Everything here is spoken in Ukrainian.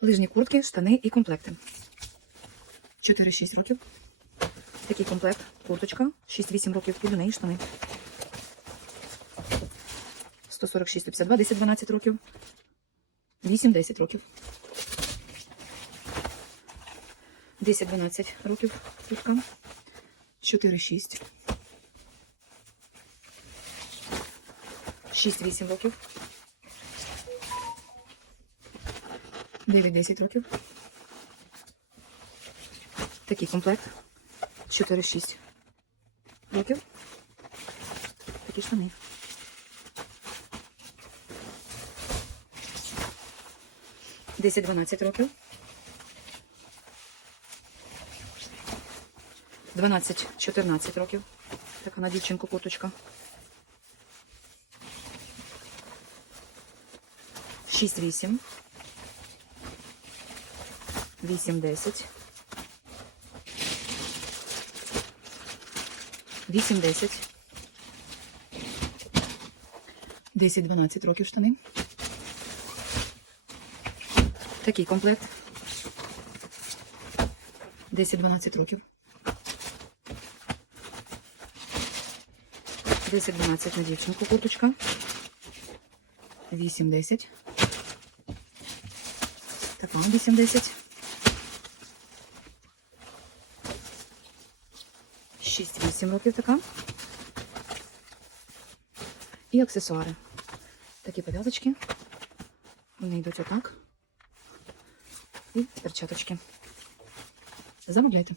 Лижні куртки, штани і комплекти. 4-6 років. Такий комплект. Курточка. 6-8 років. І до неї штани. 146, 152, 10, 12 років. 8, 10 років. 10, 12 років. Куртка. 4, 6. 6, 8 років. 9, 10 років. Такий комплект. 4, 6 років. Такі штани. Десять 12 років. 12-14 років. Така на дівчинку курточка. 6-8. 8-10. 8-10. 10-12 років штани. Такий комплект. 10-12 років. 10-12 на дівчинку курточка. 8-10. Така 8-10. 6-8 років така. І аксесуари. Такі пов'язочки. Вони йдуть отак. І перчаточки. Замовляйте.